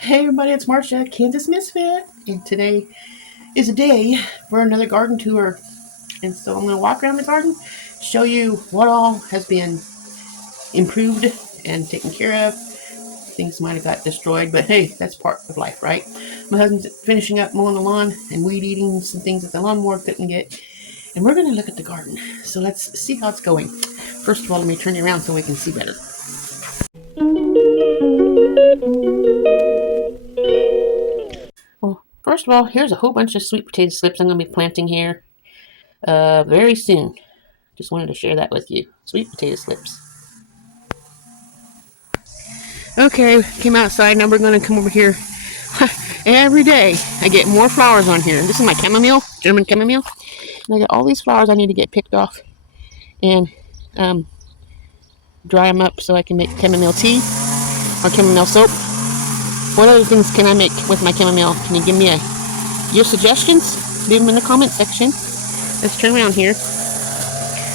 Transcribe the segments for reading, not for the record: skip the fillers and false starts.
Hey everybody, it's Marcia, Kansas Misfit, and today is a day for another garden tour. And so I'm going to walk around the garden, show you what all has been improved and taken care of. Things might have got destroyed, but hey, that's part of life, right? My husband's finishing up mowing the lawn and weed eating some things that the lawnmower couldn't get. And we're going to look at the garden. So let's see how it's going. First of all, let me turn you around so we can see better. Well, first of all, here's a whole bunch of sweet potato slips I'm going to be planting here very soon. Just wanted to share that with you. Sweet potato slips. Okay, came outside. Now we're going to come over here. Every day I get more flowers on here. This is my chamomile, German chamomile. And I got all these flowers I need to get picked off and dry them up so I can make chamomile tea or chamomile soap. What other things can I make with my chamomile? Can you give me your suggestions? Leave them in the comment section. Let's turn around here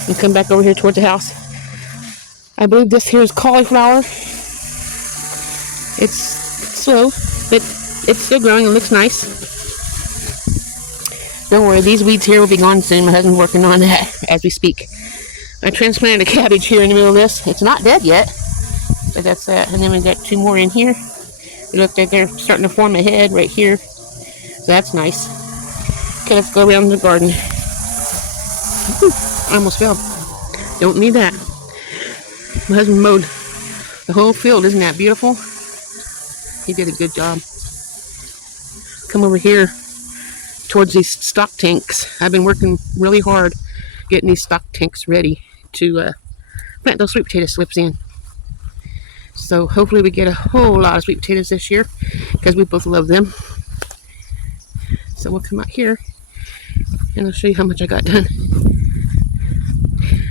and come back over here towards the house. I believe this here is cauliflower. It's slow, but it's still growing. It looks nice. Don't worry, these weeds here will be gone soon. My husband's working on that as we speak. I transplanted a cabbage here in the middle of this. It's not dead yet, but that's that. And then we got two more in here. They look like they're starting to form a head right here. So that's nice. Okay, let's go around the garden. I almost fell. Don't need that. My husband mowed the whole field. Isn't that beautiful? He did a good job. Come over here towards these stock tanks. I've been working really hard getting these stock tanks ready to plant those sweet potato slips in. So hopefully we get a whole lot of sweet potatoes this year because we both love them. So we'll come out here and I'll show you how much I got done.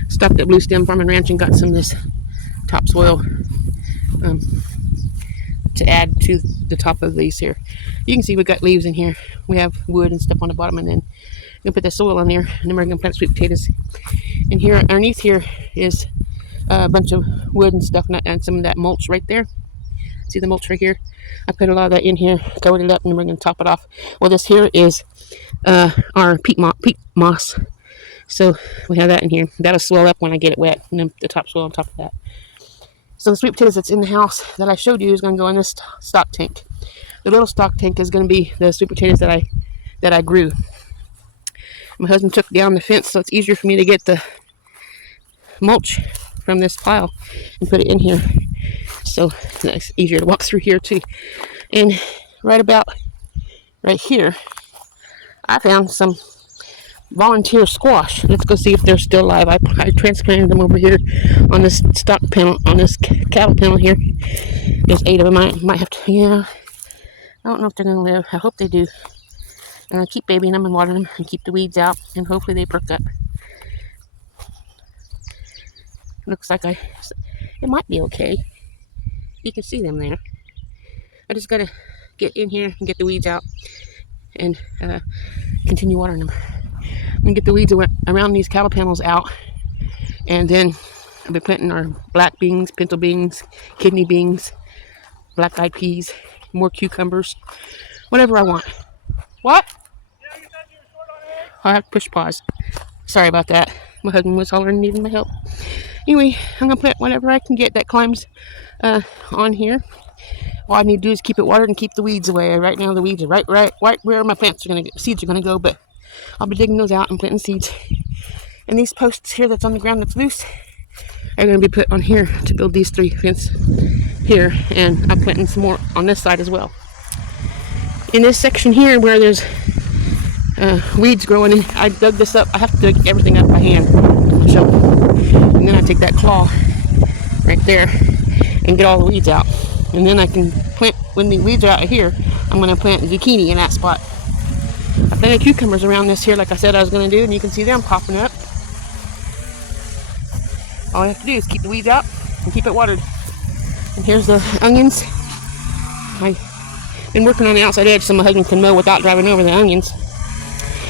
Stopped at Blue Stem Farm and Ranch and got some of this topsoil to add to the top of these here. You can see we got leaves in here. We have wood and stuff on the bottom, and then we're gonna put the soil on there, and then we're gonna plant sweet potatoes. And here underneath here is a bunch of wood and stuff, and some of that mulch right there. See the mulch right here? I put a lot of that in here, covered it up, and then we're gonna top it off. Well, this here is our peat moss. So we have that in here. That'll swell up when I get it wet, and then the topsoil on top of that. So the sweet potatoes that's in the house that I showed you is going to go in this stock tank. The little stock tank is going to be the sweet potatoes that I grew. My husband took down the fence, so it's easier for me to get the mulch from this pile and put it in here. So it's easier to walk through here too. And right about right here, I found some volunteer squash. Let's go see if they're still alive. I transplanted them over here on this stock panel, on this cattle panel here. There's 8 of them. I might have to, I don't know if they're going to live. I hope they do. And I keep babying them and watering them and keep the weeds out, and hopefully they perk up. Looks like it might be okay. You can see them there. I just got to get in here and get the weeds out and continue watering them. I'm going to get the weeds around these cattle panels out, and then I'll be planting our black beans, pinto beans, kidney beans, black-eyed peas, more cucumbers, whatever I want. What? Yeah, you said you were short on eggs? I have to push pause. Sorry about that. My husband was hollering, needing my help. Anyway, I'm going to plant whatever I can get that climbs on here. All I need to do is keep it watered and keep the weeds away. Right now the weeds are right where my seeds are going to go, but I'll be digging those out and planting seeds. And these posts here that's on the ground that's loose are going to be put on here to build these 3 fence here. And I'm planting some more on this side as well. In this section here where there's weeds growing in, I dug this up. I have to dig everything up by hand with my shovel. And then I take that claw right there and get all the weeds out. And then I can plant, when the weeds are out of here, I'm going to plant zucchini in that spot. I planted cucumbers around this here like I said I was going to do, and you can see them popping up. All I have to do is keep the weeds out and keep it watered. And here's the onions. I've been working on the outside edge so my husband can mow without driving over the onions.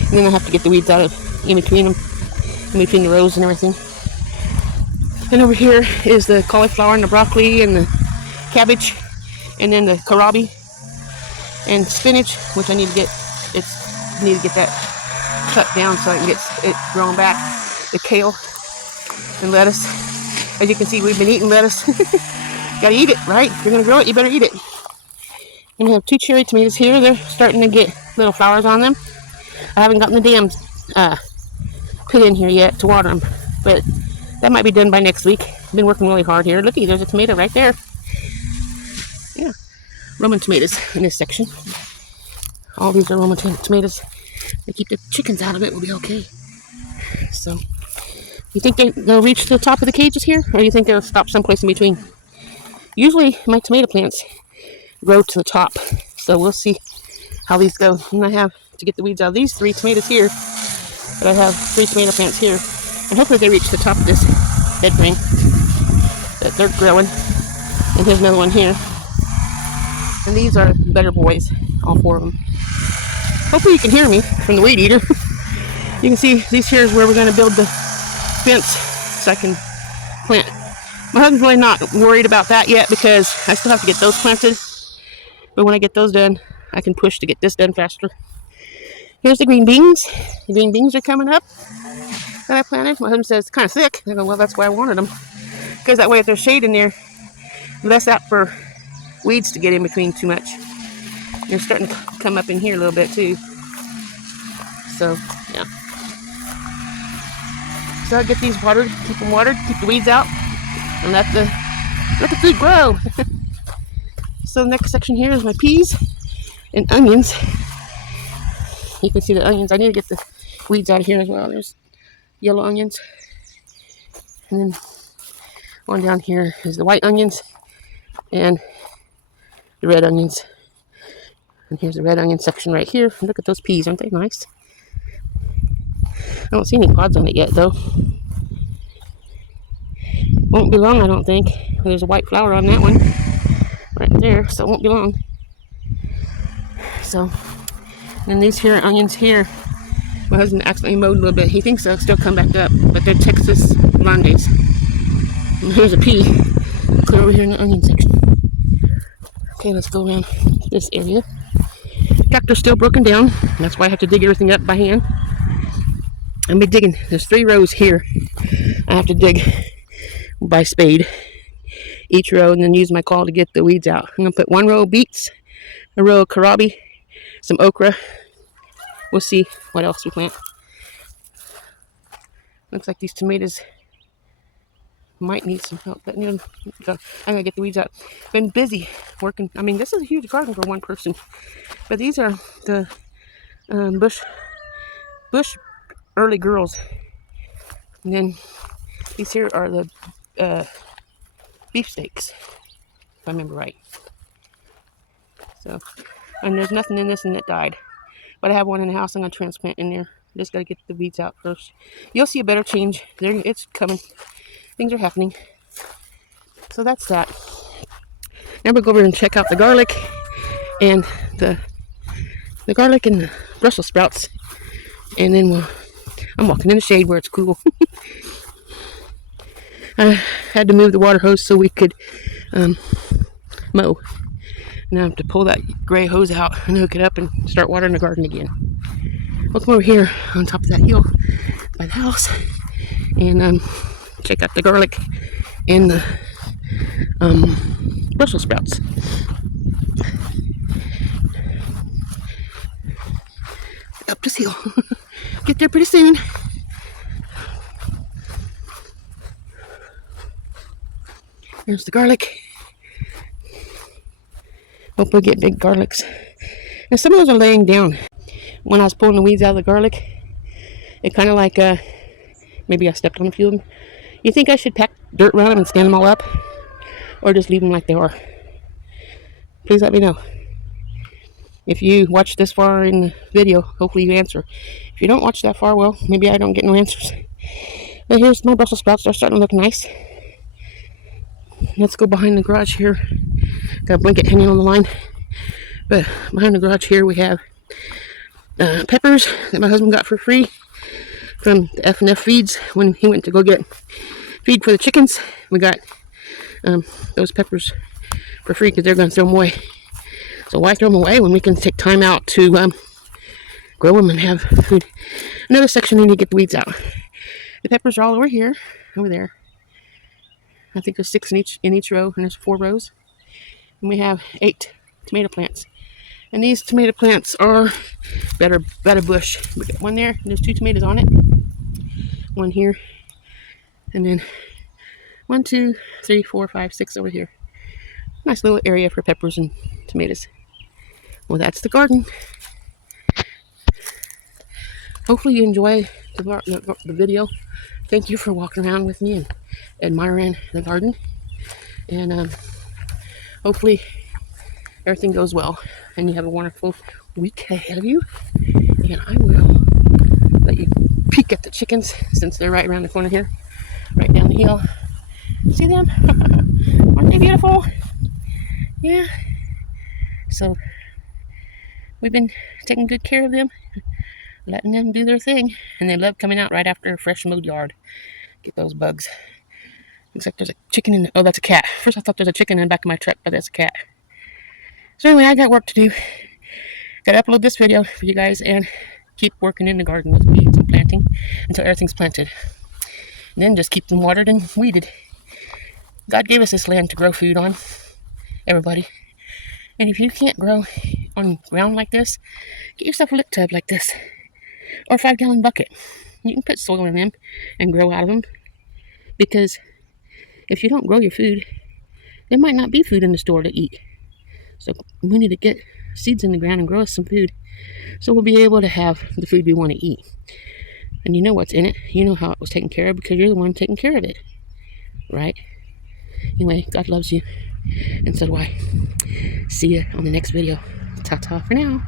And then I have to get the weeds out of in between them, in between the rows and everything. And over here is the cauliflower and the broccoli and the cabbage, and then the kohlrabi. and spinach, which I need to get. Need to get that cut down so I can get it grown back. The kale and lettuce. As you can see, we've been eating lettuce. Gotta eat it, right? If you're gonna grow it, you better eat it. And we have 2 cherry tomatoes here. They're starting to get little flowers on them. I haven't gotten the dams put in here yet to water them, but that might be done by next week. I've been working really hard here. Looky, there's a tomato right there. Yeah, Roman tomatoes in this section. All these are Roman tomatoes. They keep the chickens out of it, we'll be okay. So, you think they'll reach the top of the cages here, or you think they'll stop someplace in between? Usually, my tomato plants grow to the top, so we'll see how these go. And I have to get the weeds out of these 3 tomatoes here, but I have 3 tomato plants here, and hopefully they reach the top of this bed frame that they're growing. And here's another one here, and these are better boys, all 4 of them. Hopefully you can hear me from the weed eater. You can see these here is where we're going to build the fence so I can plant. My husband's really not worried about that yet because I still have to get those planted. But when I get those done, I can push to get this done faster. Here's the green beans. The green beans are coming up that I planted. My husband says it's kind of thick. I go, well, that's why I wanted them. Because that way if there's shade in there, less apt for weeds to get in between too much. They're starting to come up in here a little bit too. So, yeah. So I get these watered, keep them watered, keep the weeds out, and let the food grow. So the next section here is my peas and onions. You can see the onions. I need to get the weeds out of here as well. There's yellow onions. And then on down here is the white onions and the red onions. And here's the red onion section right here. Look at those peas, aren't they nice? I don't see any pods on it yet, though. Won't be long, I don't think. There's a white flower on that one right there, so it won't be long. So, and these here onions here, my husband accidentally mowed a little bit. He thinks they'll still come back up, but they're Texas Grandes. And here's a pea, clear over here in the onion section. Okay, let's go around this area. Tractor's still broken down. That's why I have to dig everything up by hand. I'll be digging. There's 3 rows here. I have to dig by spade each row and then use my claw to get the weeds out. I'm going to put 1 row of beets, a row of kohlrabi, some okra. We'll see what else we plant. Looks like these tomatoes might need some help, but I'm gonna get the weeds out. Been busy working. I mean, this is a huge garden for 1 person, but these are the bush early girls, and then these here are the beefsteaks, if I remember right. So, and there's nothing in this, and it died, but I have one in the house. I'm gonna transplant in there. Just gotta get the weeds out first. You'll see a better change. It's coming. Things are happening. So that's that. Now we'll go over and check out the garlic and the garlic and the Brussels sprouts, and then I'm walking in the shade where it's cool. I had to move the water hose so we could mow. Now I have to pull that gray hose out and hook it up and start watering the garden again. We'll come over here on top of that hill by the house and check out the garlic and the Brussels sprouts. Up this hill. Get there pretty soon. There's the garlic. Hope we get big garlics. And some of those are laying down. When I was pulling the weeds out of the garlic, it kind of like, maybe I stepped on a few of them. You think I should pack dirt around them and stand them all up? Or just leave them like they are? Please let me know. If you watch this far in the video, hopefully you answer. If you don't watch that far, well, maybe I don't get no answers. But here's my Brussels sprouts. They're starting to look nice. Let's go behind the garage here. Got a blanket hanging on the line. But behind the garage here we have peppers that my husband got for free from the F&F Feeds when he went to go get feed for the chickens. We got those peppers for free because they're going to throw them away. So So why throw them away when we can take time out to grow them and have food? Another section, we need to get the weeds out. The peppers are all over here, over there. I think there's 6 in each row, and there's 4 rows. And we have 8 tomato plants. And these tomato plants are better bush. We got one there, and there's 2 tomatoes on it. One here, and then 1, 2, 3, 4, 5, 6 over here. Nice little area for peppers and tomatoes. Well, that's the garden. Hopefully you enjoy the video. Thank you for walking around with me and admiring the garden. And hopefully everything goes well and you have a wonderful week ahead of you. And I will let you peek at the chickens since they're right around the corner here, right down the hill. See them? Aren't they beautiful? Yeah. So we've been taking good care of them, letting them do their thing, and they love coming out right after a fresh mowed yard. Get those bugs. Looks like there's a chicken in oh, that's a cat. First I thought there's a chicken in the back of my truck, but that's a cat. So anyway, I got work to do. Gotta upload this video for you guys and keep working in the garden with weeds and planting until everything's planted. And then just keep them watered and weeded. God gave us this land to grow food on, everybody. And if you can't grow on ground like this, get yourself a lick tub like this, or a 5-gallon bucket. You can put soil in them and grow out of them, because if you don't grow your food, there might not be food in the store to eat. So we need to get seeds in the ground and grow us some food, so we'll be able to have the food we want to eat. And you know what's in it. You know how it was taken care of because you're the one taking care of it, right? Anyway, God loves you, and so do I. See you on the next video. Ta-ta for now.